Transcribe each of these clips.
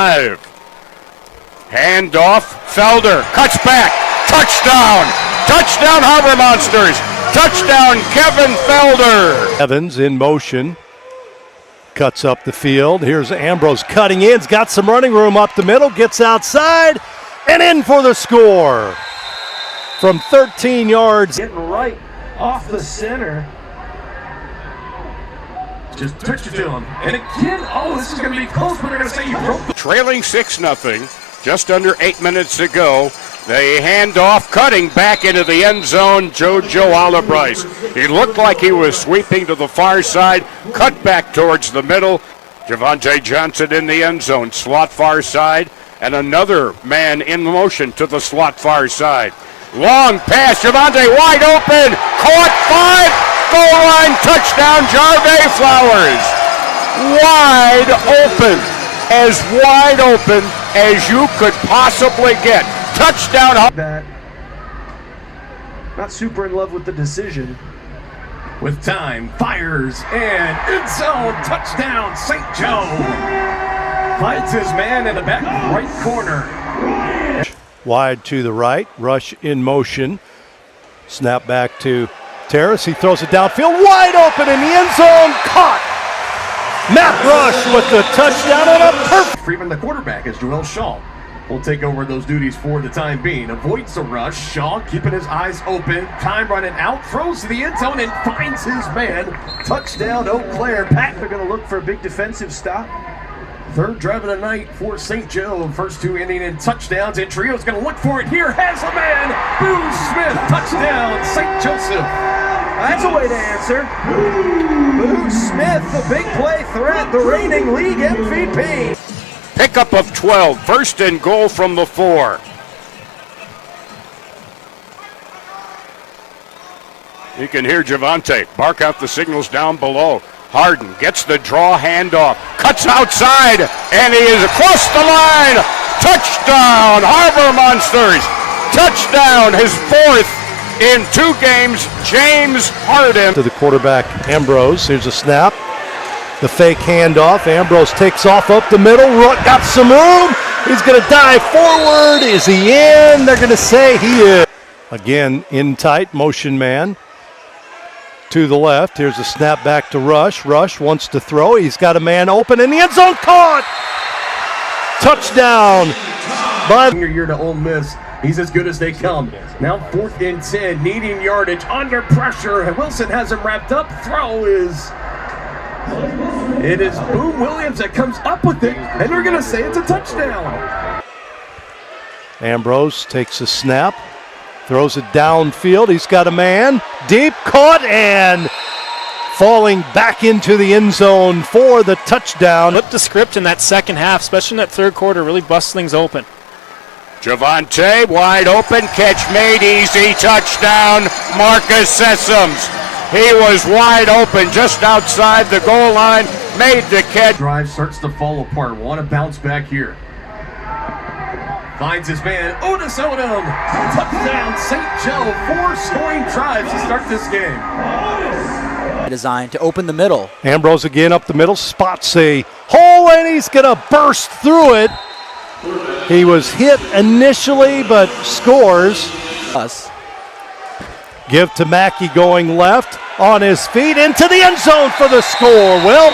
5. Handoff, Felder cuts back, touchdown! Touchdown Harbor Monsters! Touchdown Kevin Felder! Evans in motion, cuts up the field. Here's Ambrose cutting in, he's got some running room up the middle, gets outside, and in for the score. From 13 yards. Getting right off the center. Just touch it to him. And again, this is going to be close, but they're going to say you broke the... Trailing 6-0, just under 8 minutes to go. They hand off, cutting back into the end zone, Joe Albright. He looked like he was sweeping to the far side, cut back towards the middle. Javonte Johnson in the end zone, slot far side, and another man in motion to the slot far side. Long pass, Javonte wide open, caught 5, goal line, touchdown, Jarvey Flowers. As wide open as you could possibly get. Touchdown. That. Not super in love with the decision. With time, fires, and end zone, touchdown, St. Joe. Finds his man in the back right corner. Wide to the right, Rush in motion. Snap back to Terrace, he throws it downfield, wide open in the end zone, caught! Matt Rush with the touchdown on a perfect... Freeman, the quarterback, is Joel Shaw. Will take over those duties for the time being. Avoids the rush. Shaw keeping his eyes open. Time running out. Throws to the end zone and finds his man. Touchdown, Eau Claire. Pat. They're going to look for a big defensive stop. Third drive of the night for St. Joe. First 2 inning and touchdowns. And Trio's going to look for it here. Has a man. Boo Smith. Touchdown, St. Joseph. That's a way to answer. Boo Smith, the big play threat, the reigning league MVP. Pickup of 12, first and goal from the 4. You can hear Javonte bark out the signals down below. Harden gets the draw handoff, cuts outside, and he is across the line. Touchdown, Harbor Monsters. Touchdown, his 4th in 2 games, James Harden. To the quarterback, Ambrose. Here's a snap. The fake handoff. Ambrose takes off up the middle. Got some room. He's going to dive forward. Is he in? They're going to say he is. Again, in tight, motion man. To the left. Here's a snap back to Rush. Rush wants to throw. He's got a man open in the end zone. Caught! Touchdown. Senior year to Ole Miss. He's as good as they come. Now 4th and 10, needing yardage, under pressure. Wilson has him wrapped up. Throw is... It is Boom Williams that comes up with it, and they're going to say it's a touchdown. Ambrose takes a snap, throws it downfield. He's got a man, deep, caught, and falling back into the end zone for the touchdown. Flip the script in that second half, especially in that third quarter, really bust things open. Javonte, wide open, catch made easy, touchdown, Marcus Sessoms. He was wide open just outside the goal line, made the catch. Drive starts to fall apart. Want to bounce back here. Finds his man, Otis Odom. Touchdown, St. Joe. 4 scoring drives to start this game. Designed to open the middle. Ambrose again up the middle, spots a hole, and he's going to burst through it. He was hit initially, but scores. Give to Mackey going left, on his feet, into the end zone for the score. Well,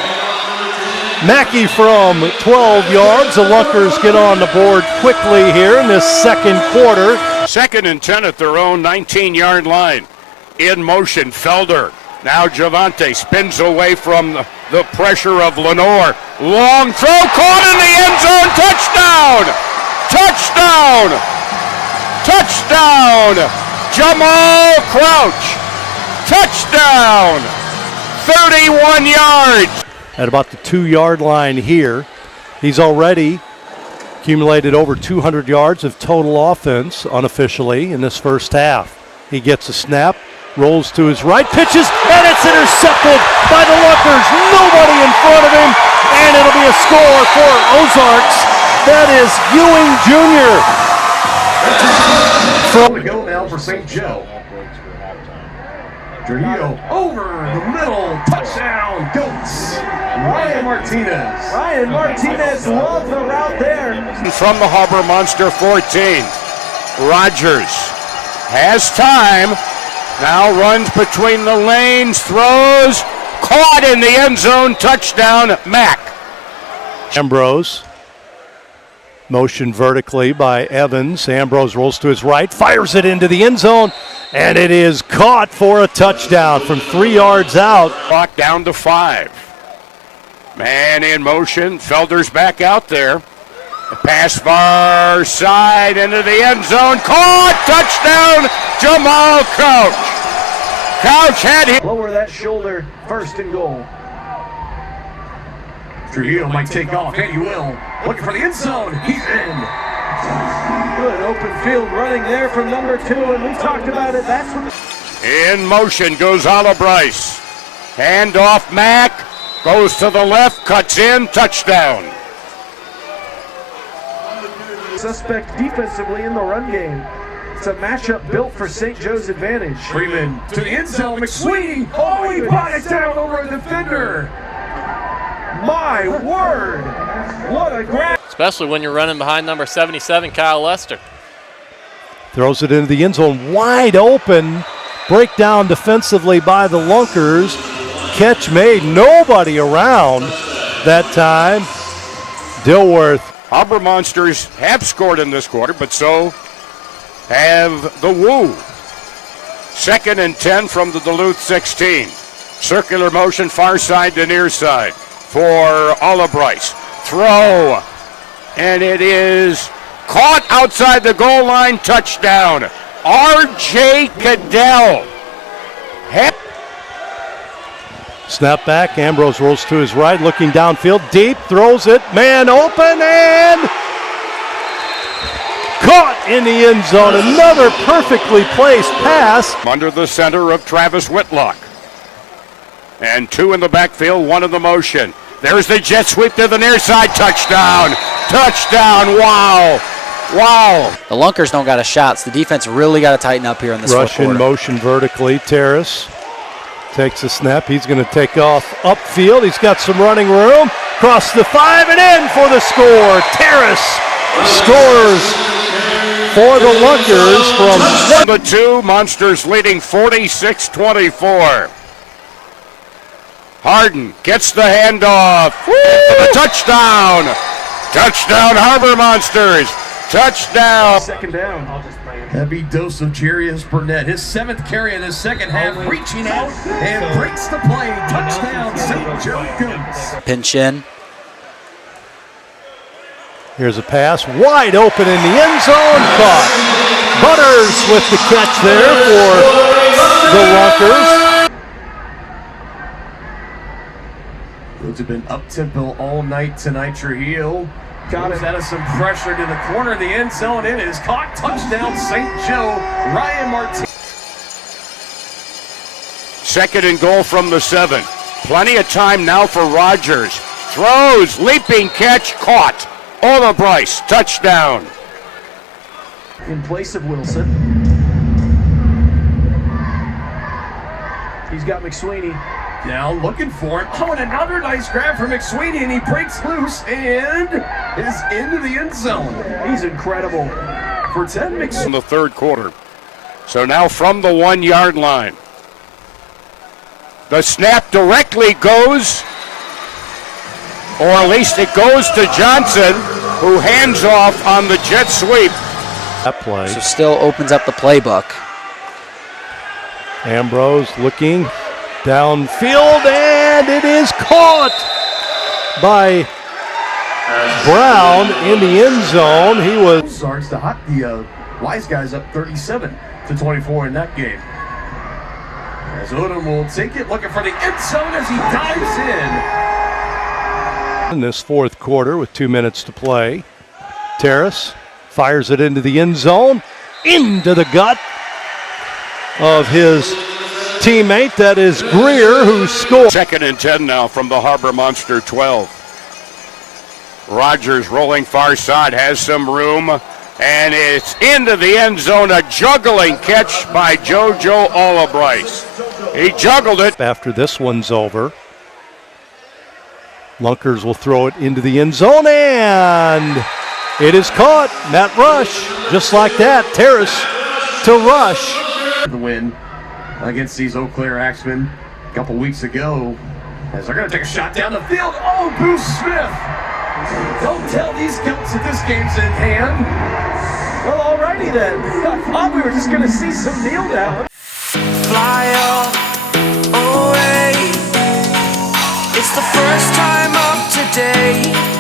Mackey from 12 yards. The Luckers get on the board quickly here in this second quarter. 2nd and 10 at their own 19-yard line. In motion, Felder. Now Javonte spins away from the pressure of Lenore. Long throw, caught in the end zone. Touchdown! Touchdown! Touchdown! Jamal Crouch. Touchdown! 31 yards. At about the 2-yard line here. He's already accumulated over 200 yards of total offense unofficially in this first half. He gets a snap, rolls to his right, pitches, and it's intercepted by the Luckers. Nobody in front of him, and it'll be a score for Ozarks. That is Ewing Jr. From the go now for St. Joe. Trujillo over the middle, touchdown, Goats. Ryan Martinez. Ryan Martinez loved the route there. From the Harbor Monster 14, Rogers has time, now runs between the lanes, throws, caught in the end zone, touchdown, Mack. Ambrose, motion vertically by Evans. Ambrose rolls to his right, fires it into the end zone, and it is caught for a touchdown from 3 yards out. Clock down to 5. Man in motion, Felder's back out there. The pass far side into the end zone, caught, touchdown, Jamal Couch. Couch had him. Lower that shoulder, 1st and goal. Trujillo might take off, and he will. Looking for the end zone. He's in. Good open field running there from number 2, and we talked about it. That's what In motion goes Bryce. Hand off Mack, goes to the left, cuts in, touchdown. suspect defensively in the run game. It's a matchup built for St. Joe's advantage. Freeman to the end zone. McSweeney. Oh, he brought it down over a defender. My word! What a grab! Especially when you're running behind number 77, Kyle Lester. Throws it into the end zone, wide open. Breakdown defensively by the Lunkers. Catch made, nobody around that time. Dilworth. Harbor Monsters have scored in this quarter, but so have the Woo. 2nd and 10 from the Duluth 16. Circular motion, far side to near side for Bryce. Throw, and it is caught outside the goal line, touchdown. R.J. Cadell. Snap back, Ambrose rolls to his right, looking downfield, deep, throws it, man open, and caught in the end zone. Another perfectly placed pass. Under the center of Travis Whitlock. And 2 in the backfield, 1 in the motion. There's the jet sweep to the near side, touchdown. Touchdown, wow. Wow. The Lunkers don't got a shot, so the defense really got to tighten up here in this fourth Rush in quarter. motion vertically, Terrace takes a snap, he's going to take off upfield, he's got some running room, across the 5 and in for the score. Terrace scores for the Lunkers from the 2, Monsters leading 46-24. Harden gets the handoff. The touchdown. Touchdown, Harbor Monsters. Touchdown. 2nd down. Heavy dose of Jarius Burnett. His 7th carry in the second half, reaching out and breaks the play. Touchdown, St. Joe Goats. Pinch in. Here's a pass, wide open in the end zone, caught. Butters with the catch there for the Lunkers. Those have been up-tempo all night tonight. Trujillo got it out of some pressure to the corner of the end zone. It is caught. Touchdown, St. Joe. Ryan Martinez. 2nd and goal from the 7. Plenty of time now for Rogers. Throws, leaping catch, caught. Bryce, touchdown. In place of Wilson. He's got McSweeney. Now looking for it. Oh, and another nice grab for McSweeney, and he breaks loose and is into the end zone. He's incredible. For 10 In McSweeney. the 3rd quarter. So now from the 1-yard line. The snap directly goes, or at least it goes to Johnson, who hands off on the jet sweep. That play. So still opens up the playbook. Ambrose looking downfield, and it is caught by Brown in the end zone. He was Starts the Wise guys up 37-24 in that game. As Odom will take it, looking for the end zone as he dives in this 4th quarter with 2 minutes to play. Terrace fires it into the end zone, into the gut of his teammate, that is Greer, who scored. 2nd and 10 now from the Harbor Monster 12. Rogers rolling far side, has some room, and it's into the end zone. A juggling catch by JoJo Bryce. He juggled it. After this one's over, Lunkers will throw it into the end zone, and It is caught. Matt Rush, just like that. Terrace to Rush. The win against these Eau Claire Axemen a couple weeks ago, as they're going to take a shot down the field. Oh, Bruce Smith! Don't tell these goats that this game's in hand. Well, alrighty then. I thought we were just going to see some kneel down. Fly away. It's the first time of today.